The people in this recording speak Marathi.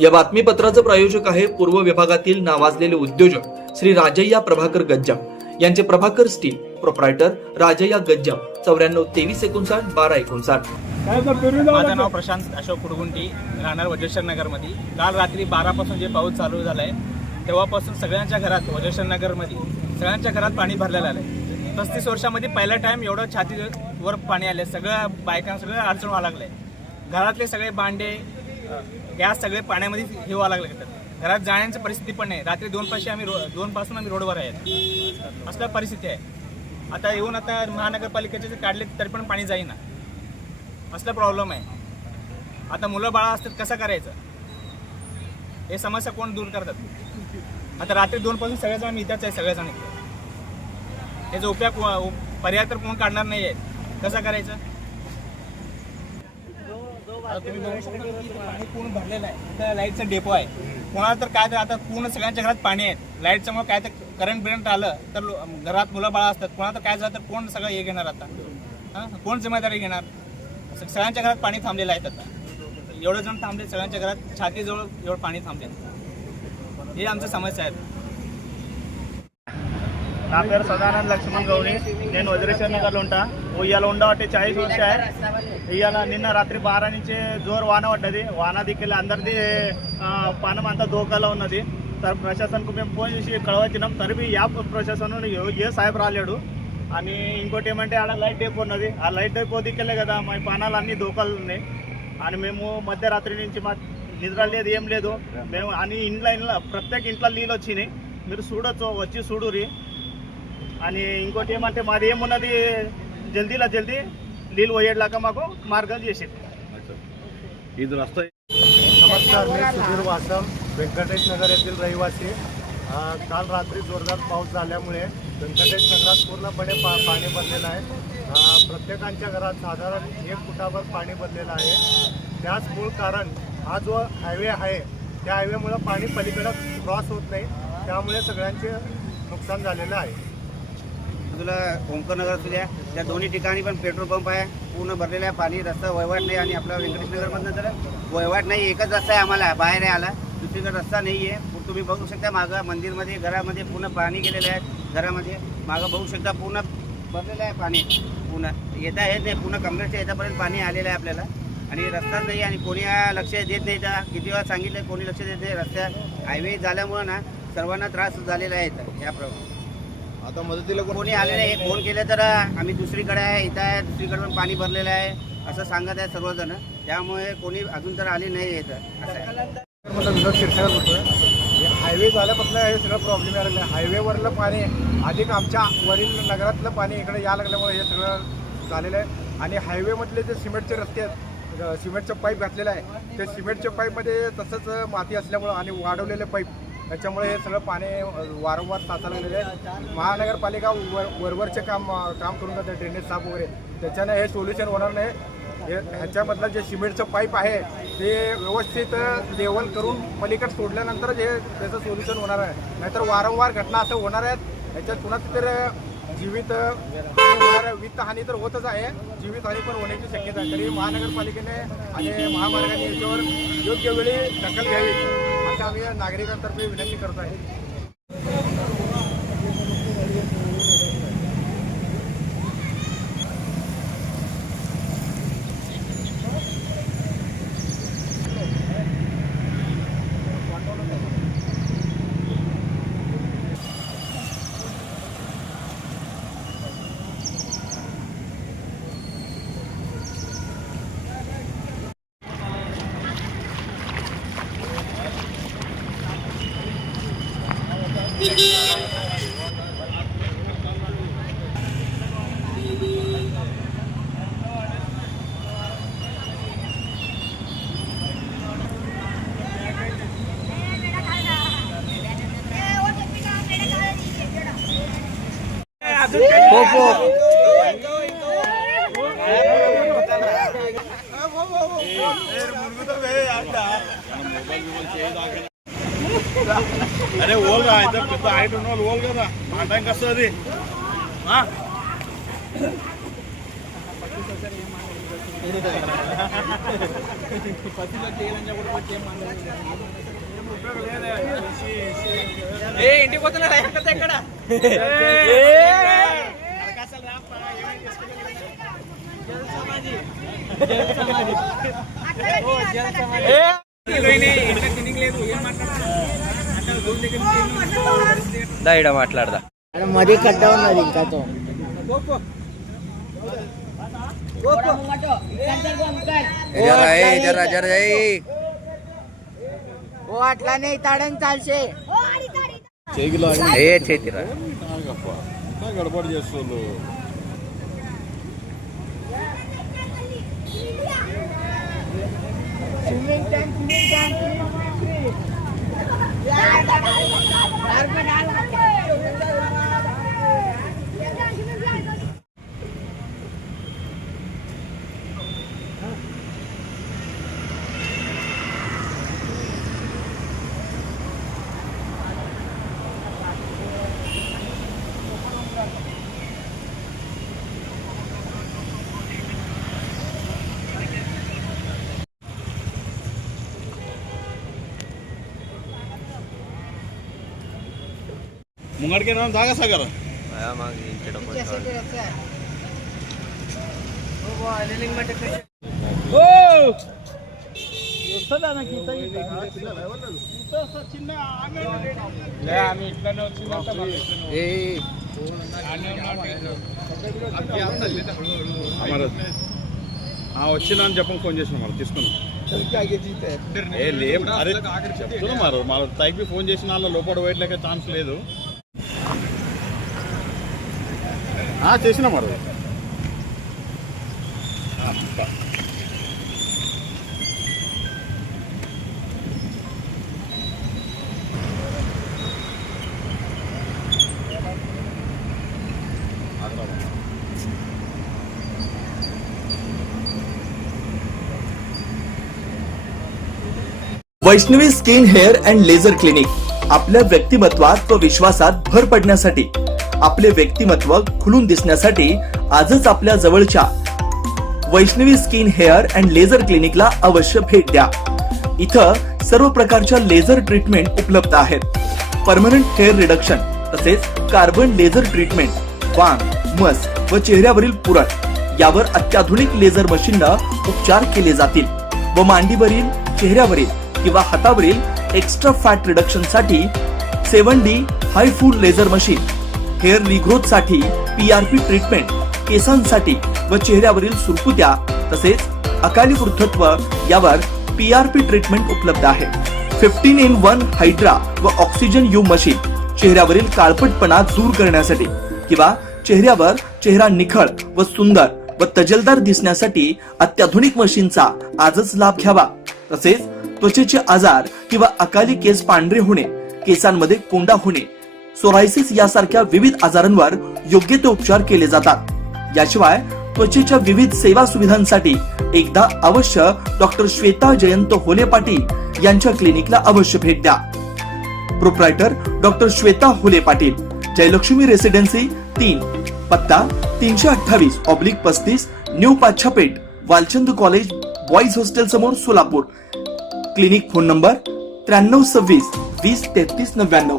या बातमीपत्राचं प्रायोजक आहे पूर्व विभागातील नावाजलेले उद्योजक श्री राजय्या प्रभाकर गज्जाम. यांचे प्रभाकर स्टील प्रोप्रायटर राजय्या गज्जाम. चौऱ्याण्णव तेवीस एकोणसाठ बारा एकोणसाठ. माझं नाव प्रशांत अशोक कुडगुंटी राहणार वज्रेश्वर नगरमध्ये काल रात्री बारापासून जे पाऊस चालू झाला आहे तेव्हापासून सगळ्यांच्या घरात वज्रेश्वर नगरमध्ये सगळ्यांच्या घरात पाणी भरलेलं आहे पस्तीस वर्षामध्ये पहिला टाइम एवढं छातीवर पाणी आले सगळ्या बायकांना सगळं अडचण व्हावं लागलंय. घरातले सगळे भांडे गॅस सगळे पाण्यामध्ये हे व्हावं लागले घरात जाण्याची परिस्थिती पण नाही. रात्री दोन पाचशे आम्ही रो दोन पासून आम्ही रोडवर आहेत. असल्या परिस्थिती आहे. आता येऊन आता महानगरपालिकेचे जर काढले तरी पण पाणी जाईना. असला प्रॉब्लेम आहे. आता मुलं बाळा असतात कसं करायचं? हे समस्या कोण दूर करतात? आता रात्री दोनपासून सगळेजण आम्ही इथंच आहे सगळेजण. इथे याचा उपयोग पर्याय तर कोण काढणार नाही आहे कसं करायचं? तुम्ही बघू शकता की पाणी पूर्ण भरलेलं आहे. तर लाईटचा डेपो आहे. कोणाला तर काय तर आता पूर्ण सगळ्यांच्या घरात पाणी आहे. लाईटच्यामुळे काय तर करंट बिरंट आलं तर घरात मुलं बाळा असतात. कोणाला तर काय झालं तर कोण सगळं हे घेणार आता? हां? कोण जिम्मेदारी घेणार? सगळ्यांच्या घरात पाणी थांबलेलं आहे आता. एवढं जण थांबले सगळ्यांच्या घरात छातीजवळ एवढं पाणी थांबले. हे आमच्या समस्या आहेत నా పేరు సదానంద్ లక్ష్మణ్ గౌడి నేను వజ్రేశ్వర్ నగర్ ఉంటా. ఇవాళ ఉండబట్టి చాయిస్ వచ్చాయి ఇవాళ నిన్న రాత్రి బారా నుంచి జోరు వాన పడ్డది. వాన దిక్కెళ్ళి అందరిది పనం పానం అంతా దోకాలో ఉన్నది. సార్ ప్రశాసనకు మేము ఫోన్ చేసి ఇక్కడ వచ్చినాం. తరిపి యాప్ ప్రశాసన ఏ సాహెబ్ రాలేడు. అని ఇంకోటి ఏమంటే ఆడ లైట్ డేపో ఉన్నది. ఆ లైట్ డేపో దిక్కెళ్ళే కదా మా పనాలు అన్ని దోకాలు ఉన్నాయి. అని మేము మధ్యరాత్రి నుంచి మా నిద్ర లేదు ఏం లేదు. మేము అని ఇంట్లో ఇంట్లో ప్రత్యేక ఇంట్లో నీళ్ళు వచ్చినాయి. మీరు చూడొచ్చు వచ్చి చూడురి అని ఇంకోటి ఏమంటే మాది ఏమున్నది జల్దీలా జల్దీ నీళ్ళు పోయేలాగా మాకు మార్గం చేసింది ఇది रस्ता नमस्कार मी सुधीर वासम व्यंकटेश नगर येथील रहिवासी अ, काल रात्री जोरदार पाऊस झाल्यामुळे व्यंकटेश नगरात पूर्णपणे पा पाणी भरलेलं आहे अ, प्रत्येकांच्या घरात साधारण एक फुटावर पाणी भरलेलं आहे त्याच मूळ कारण हा जो हायवे आहे त्या हायवेमुळं पाणी पलीकडं क्रॉस होत नाही त्यामुळे सगळ्यांचे नुकसान झालेलं आहे तुला ओंकारनगर असू द्या त्या दोन्ही ठिकाणी पण पेट्रोल पंप आहे पूर्ण भरलेला आहे पाणी रस्ता वयवाट नाही आणि आपला व्यंकटेशनगरमधनं तर वयवाट नाही एकच रस्ता आहे आम्हाला बाहेर आहे आला. दुसरीकडे रस्ता नाही आहे. तुम्ही बघू शकता मागं मंदिरमध्ये घरामध्ये पूर्ण पाणी गेलेलं आहे घरामध्ये. मागं बघू शकता पूर्ण भरलेलं आहे पाणी. पूर्ण येता येत नाही पूर्ण कमरेच्या येतापर्यंत पाणी आलेलं आहे आपल्याला. आणि रस्ताच नाही आणि कोणी लक्ष देत नाही तर किती वेळा सांगितलं कोणी लक्ष देत नाही. रस्त्या हायवे झाल्यामुळं ना सर्वांना त्रास झालेला आहे याप्रमाणे. आता मदतीला कोण आलेलं आहे फोन केलं तर आम्ही दुसरीकडे आहे इथं आहे दुसरीकडे पण पाणी भरलेलं आहे असं सांगत आहे सर्वजण. त्यामुळे कोणी अजून तर आले नाही येतं असं आहे. मला विनोद क्षीरसागर बोलतोय हे हायवे झाल्यापासून हे सगळं प्रॉब्लेम यायला लागलं हायवेवरलं पाणी अधिक आमच्या वरील नगरातलं पाणी इकडे यायला लागल्यामुळे हे सगळं झालेलं आहे. आणि हायवेमधले जे सिमेंटचे रस्ते आहेत सिमेंटचं पाईप घातलेलं आहे. ते सिमेंटच्या पाईपमध्ये तसंच माती असल्यामुळं आणि वाढवलेले पाईप त्याच्यामुळे हे सगळं पाणी वारंवार साचायला लागलेलं आहे. महानगरपालिका वर वरवरचे काम काम करून जाते ड्रेनेज साफ वगैरे. त्याच्यानं हे सोल्युशन होणार नाही. हे ह्याच्यामधलं जे सिमेंटचं पाईप आहे ते व्यवस्थित लेवल करून पलीकडे सोडल्यानंतर हे त्याचं सोल्युशन होणार आहे. नाहीतर वारंवार घटना असं होणार आहेत. ह्याच्यात कुणाचं तर जीवित वित्तहानी तर होतच आहे. जीवितहानी पण होण्याची शक्यता आहे. तरी महानगरपालिकेने आणि महामार्गाने याच्यावर योग्य वेळी दखल घ्यावी. नागरिकांतर्फे विनंती करत आहे. ಮುಗಿದವೇ ಅಂತ ಮೊಬೈಲ್ అరే ఓల్ రా ఇద్దరు పెద్ద హైట్ ఉన్న వాళ్ళు ఓల్ కదా మా టైంకి వస్తుంది దాయిడ మాట్లాడదా. మరీ కట్ట ఉన్నది ఇంకా ఓ అట్లానే ఇతాడని చాల్సే. ఏ చేతిరా. గడబడి చేస్తుండ్రు స్విమ్మింగ్ ట్యాంక్ స్విమ్మింగ్ ట్యాంక్. ముంగడికి దాగా సాగర్? వచ్చినా అని చెప్పని ఫోన్ చేసిన మరి తీసుకున్నాం. చెప్తున్నా మరి మన తైకి ఫోన్ చేసిన వాళ్ళ లోపల పోయట్లేక ఛాన్స్ లేదు. చేసిన మరి ఆ, బ- Vaishnavi skin hair and laser clinic आपल्या व्यक्तिमत्वात व विश्वासात भर पडण्यासाठी आपले व्यक्तिमत्व खुलून दिसण्यासाठी आजच आपल्या जवळच्या Vaishnavi skin hair and laser क्लिनिकला अवश्य भेट द्या. इथं सर्व प्रकारच्या लेझर ट्रीटमेंट उपलब्ध आहेत. परमनंट हेअर रिडक्शन तसेच कार्बन लेझर ट्रीटमेंट वांग मस व चेहऱ्यावरील पुरण यावर अत्याधुनिक लेझर मशीननं उपचार केले जातील व मांडीवरील चेहऱ्यावरील किंवा हातावरील एक्स्ट्रा फॅट रिडक्शनसाठी सेव्हन डी हाय फूड लेझर मशीन हेअर रिग्रोथसाठी पीआरपी ट्रीटमेंट केसांसाठी व चेहऱ्यावरील सुरकुत्या तसेच अकाली वृद्धत्व यावर पीआरपी ट्रीटमेंट उपलब्ध आहे. फिफ्टीन इन वन हायड्रा व ऑक्सिजन यू मशीन चेहऱ्यावरील काळपटपणा दूर करण्यासाठी किंवा चेहऱ्यावर चेहरा निखळ व सुंदर व तजेलदार दिसण्यासाठी अत्याधुनिक मशीनचा आजच लाभ घ्यावा. तसेच त्वचेचे आजार किंवा अकाली केस पांढरे होणे केसांमध्ये कोंडा होणे सोरायसिस यासारख्या विविध आजारांवर योग्य ते उपचार केले जातात. याशिवाय त्वचेच्या विविध सेवा सुविधांसाठी एकदा अवश्य डॉक्टर श्वेता जयंत होले पाटील यांच्या क्लिनिकला अवश्य भेट द्या. प्रोप्रायटर डॉक्टर श्वेता होले पाटील जयलक्ष्मी रेसिडेन्सी तीन पत्ता तीनशे अठ्ठावीस ऑब्लिक पस्तीस new Pachhapeth Walchand college boys hostel समोर सोलापूर. क्लिनिक फोन नंबर त्र्याण्णव सव्वीस वीस तेहतीस नव्याण्णव.